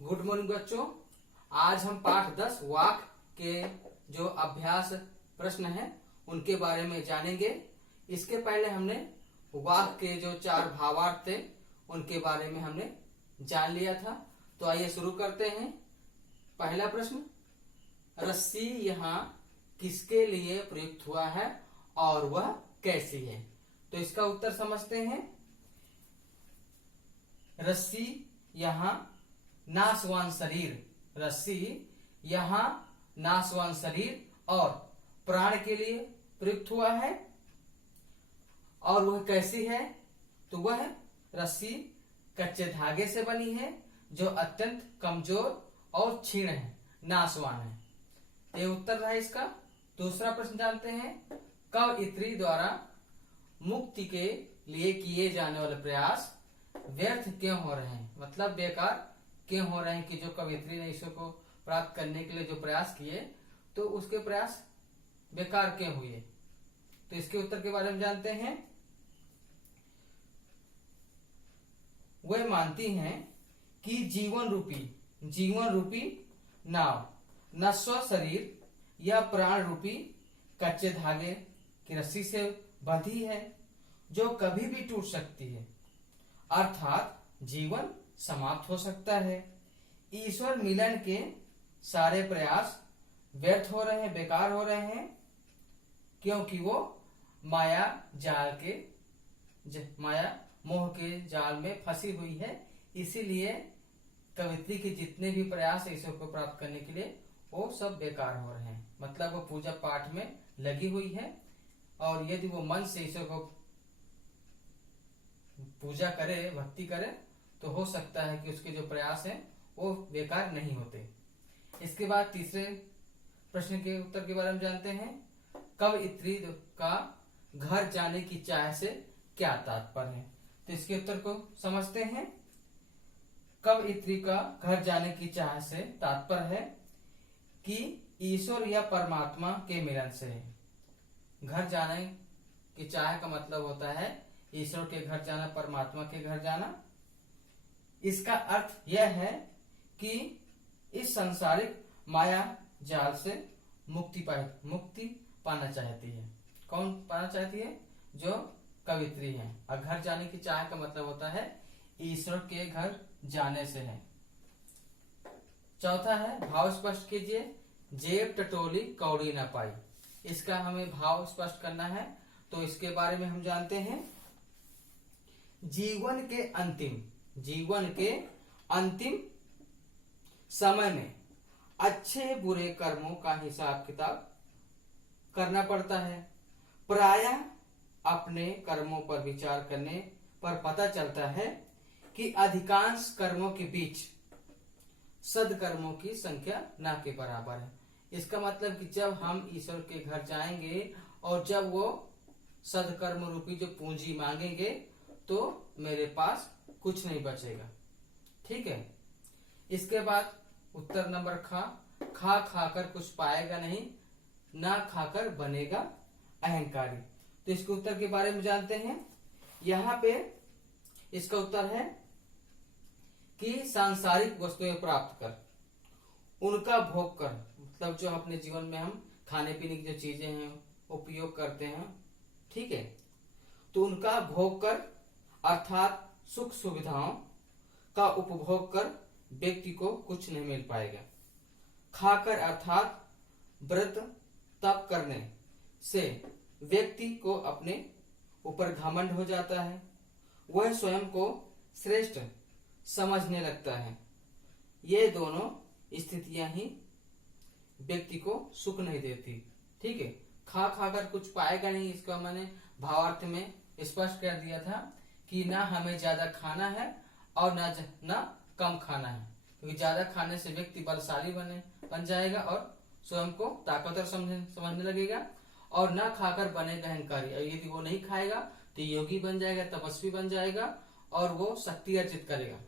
Good morning बच्चों। आज हम पाठ 10 वाक्य के जो अभ्यास प्रश्न हैं उनके बारे में जानेंगे। इसके पहले हमने वाक्य के जो 4 भावार्थ थे उनके बारे में हमने जान लिया था। तो आइए शुरू करते हैं। पहला प्रश्न, रस्सी यहाँ किसके लिए प्रयुक्त हुआ है और वह कैसी है? तो इसका उत्तर समझते हैं। रस्सी यहाँ नाशवान शरीर, रस्सी यहाँ नाशवान शरीर और प्राण के लिए प्रयुक्त हुआ है। और वह कैसी है? तो वह रस्सी कच्चे धागे से बनी है जो अत्यंत कमजोर और क्षीण है, नाशवान है। ये उत्तर रहा इसका। दूसरा प्रश्न जानते हैं, कवयित्री द्वारा मुक्ति के लिए किए जाने वाले प्रयास व्यर्थ क्यों हो रहे हैं? मतलब बेकार क्यों हो रहे हैं कि जो कवयित्री ने ईश्वर को प्राप्त करने के लिए जो प्रयास किए तो उसके प्रयास बेकार क्यों हुए? तो इसके उत्तर के बारे में जानते हैं। वे मानती हैं कि जीवन रूपी नाव नश्वर शरीर या प्राण रूपी कच्चे धागे की रस्सी से बंधी है जो कभी भी टूट सकती है, अर्थात जीवन समाप्त हो सकता है। ईश्वर मिलन के सारे प्रयास व्यर्थ हो रहे हैं, बेकार हो रहे हैं, क्योंकि वो माया मोह के जाल में फंसी हुई है। इसीलिए कवयित्री के जितने भी प्रयास है ईश्वर को प्राप्त करने के लिए वो सब बेकार हो रहे हैं। मतलब वो पूजा पाठ में लगी हुई है और यदि वो मन से ईश्वर को पूजा करे, भक्ति करे तो हो सकता है कि उसके जो प्रयास हैं वो बेकार नहीं होते। इसके बाद तीसरे प्रश्न के उत्तर के बारे में जानते हैं। कवयित्री का घर जाने की चाह से क्या तात्पर्य है? तो इसके उत्तर को समझते हैं। कवयित्री का घर जाने की चाह से तात्पर्य है कि ईश्वर या परमात्मा के मिलन से है। घर जाने की चाह का मतलब होता है ईश्वर के घर जाना, परमात्मा के घर जाना। इसका अर्थ यह है कि इस सांसारिक माया जाल से मुक्ति पाना चाहती है। कौन पाना चाहती है? जो कवयित्री है। और घर जाने की चाह का मतलब होता है ईश्वर के घर जाने से है। चौथा है, भाव स्पष्ट कीजिए। जेब टटोली कौड़ी न पाई, इसका हमें भाव स्पष्ट करना है। तो इसके बारे में हम जानते हैं। जीवन के अंतिम समय में अच्छे बुरे कर्मों का हिसाब किताब करना पड़ता है। प्रायः अपने कर्मों पर विचार करने पर पता चलता है कि अधिकांश कर्मों के बीच सदकर्मों की संख्या ना के बराबर है। इसका मतलब कि जब हम ईश्वर के घर जाएंगे और जब वो सदकर्म रूपी जो पूंजी मांगेंगे तो मेरे पास कुछ नहीं बचेगा। ठीक है। इसके बाद उत्तर नंबर खा खाकर कुछ पाएगा नहीं, ना खाकर बनेगा अहंकारी। तो इसके उत्तर के बारे में जानते हैं। यहाँ पे इसका उत्तर है कि सांसारिक वस्तुएं प्राप्त कर, उनका भोग कर, मतलब जो अपने जीवन में हम खाने पीने की जो चीजें हैं उपयोग करते हैं, ठीक है, तो उनका भोग कर अर्थात सुख सुविधाओं का उपभोग कर व्यक्ति को कुछ नहीं मिल पाएगा। खाकर अर्थात व्रत तप करने से व्यक्ति को अपने ऊपर घमंड हो जाता है, वह स्वयं को श्रेष्ठ समझने लगता है। ये दोनों स्थितियां ही व्यक्ति को सुख नहीं देती। ठीक है। खा खाकर कुछ पाएगा नहीं, इसका मैंने भावार्थ में स्पष्ट कर दिया था कि ना हमें ज्यादा खाना है और ना कम खाना है, क्योंकि ज्यादा खाने से व्यक्ति बलशाली बन जाएगा और स्वयं को ताकतवर समझने लगेगा, और ना खाकर बनेगा अहंकारी। और यदि वो नहीं खाएगा तो योगी बन जाएगा, तपस्वी बन जाएगा और वो शक्ति अर्जित करेगा।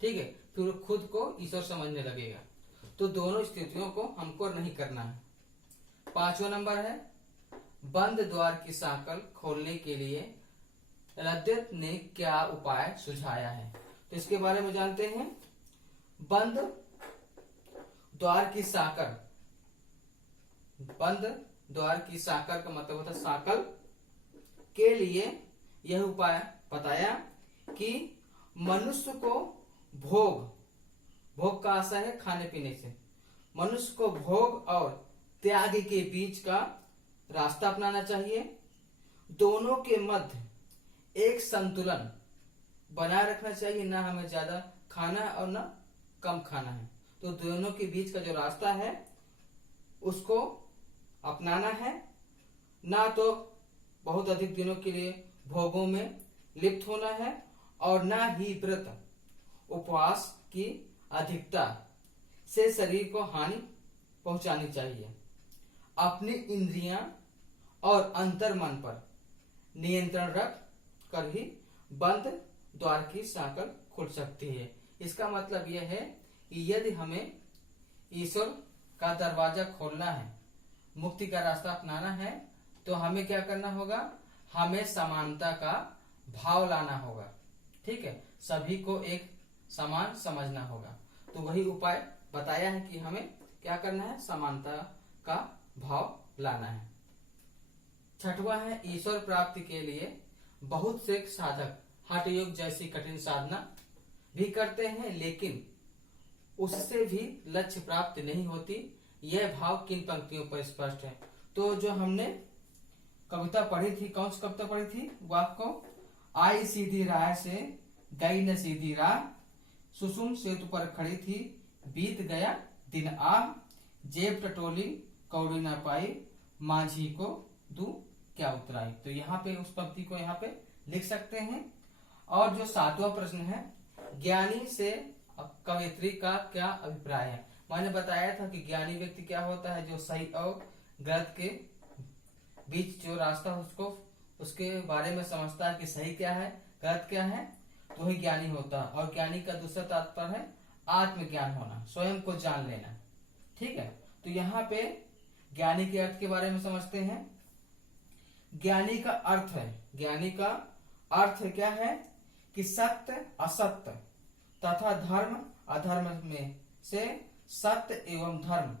ठीक है। फिर खुद को ईश्वर समझने लगेगा। तो दोनों स्थितियों को हमको नहीं करना है। 5वां नंबर है, बंद द्वार की सांकल खोलने के लिए रद्यत ने क्या उपाय सुझाया है? तो इसके बारे में जानते हैं। बंद द्वार की साकर, बंद द्वार की साकर का मतलब होता है साकल के लिए यह उपाय बताया कि मनुष्य को भोग, भोग का आशय है खाने पीने से, मनुष्य को भोग और त्याग के बीच का रास्ता अपनाना चाहिए। दोनों के मध्य एक संतुलन बनाए रखना चाहिए, ना हमें ज्यादा खाना है और ना कम खाना है। तो दोनों के बीच का जो रास्ता है उसको अपनाना है, ना तो बहुत अधिक दिनों के लिए भोगों में लिप्त होना है और ना ही व्रत उपवास की अधिकता से शरीर को हानि पहुंचानी चाहिए। अपनी इंद्रियां और अंतर्मन पर नियंत्रण रख कर ही बंद द्वार की साकर खुल सकती है। इसका मतलब यह है कि यदि हमें ईश्वर का दरवाजा खोलना है, मुक्ति का रास्ता अपनाना है, तो हमें क्या करना होगा, हमें समानता का भाव लाना होगा। ठीक है, सभी को एक समान समझना होगा। तो वही उपाय बताया है कि हमें क्या करना है, समानता का भाव लाना है। छठवां है ईश्वर प्राप्ति के लिए बहुत से साधक हठ योग जैसी कठिन साधना भी करते हैं, लेकिन उससे भी लक्ष्य प्राप्त नहीं होती। यह भाव किन पंक्तियों पर स्पष्ट है। तो जो हमने कविता पढ़ी थी, कौन सी कविता पढ़ी थी, वाक्य को, आई सीधी राह से गई न सीधी राह, सुसुम सेतु पर खड़ी थी बीत गया दिन आ, जेब टटोली कौड़ी न पाई, माझी को दू क्या उतराई। तो यहाँ पे उस पंक्ति को यहाँ पे लिख सकते हैं। और जो सातवां प्रश्न है, ज्ञानी से कवयित्री का क्या अभिप्राय है। मैंने बताया था कि ज्ञानी व्यक्ति क्या होता है, जो सही और गलत के बीच जो रास्ता उसको उसके बारे में समझता है कि सही क्या है गलत क्या है, तो वही ज्ञानी होता है। और ज्ञानी का दूसरा तात्पर्य है आत्मज्ञान होना, स्वयं को जान लेना। ठीक है, तो यहाँ पे ज्ञानी के अर्थ के बारे में समझते हैं। ज्ञानी का अर्थ है, ज्ञानी का अर्थ क्या है कि सत्य असत्य तथा धर्म अधर्म में से सत्य एवं धर्म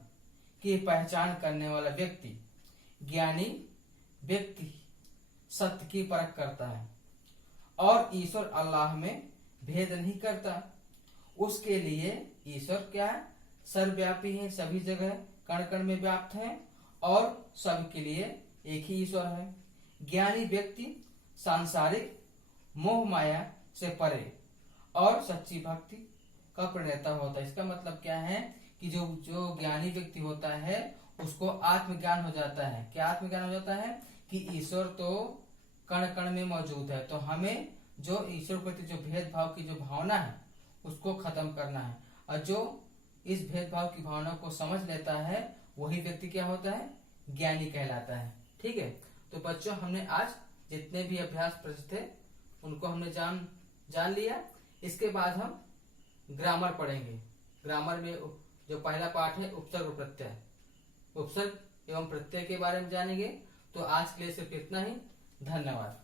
की पहचान करने वाला व्यक्ति। ज्ञानी व्यक्ति सत्य की परख करता है और ईश्वर अल्लाह में भेद नहीं करता। उसके लिए ईश्वर क्या है, सर्वव्यापी है, सभी जगह कण कण में व्याप्त है और सबके लिए एक ही ईश्वर है। ज्ञानी व्यक्ति सांसारिक मोह माया से परे और सच्ची भक्ति का प्रणेता होता है। इसका मतलब क्या है कि जो ज्ञानी व्यक्ति होता है उसको आत्मज्ञान हो जाता है। क्या आत्मज्ञान हो जाता है कि ईश्वर तो कण कण में मौजूद है, तो हमें जो ईश्वर प्रति जो भेदभाव की जो भावना है उसको खत्म करना है। और जो इस भेदभाव की भावना को समझ लेता है वही व्यक्ति क्या होता है, ज्ञानी कहलाता है। ठीक है, तो बच्चों हमने आज जितने भी अभ्यास प्रश्न थे उनको हमने जान लिया। इसके बाद हम ग्रामर पढ़ेंगे। ग्रामर में जो पहला पाठ है उपसर्ग प्रत्यय, उपसर्ग एवं प्रत्यय के बारे में जानेंगे। तो आज के लिए सिर्फ इतना ही। धन्यवाद।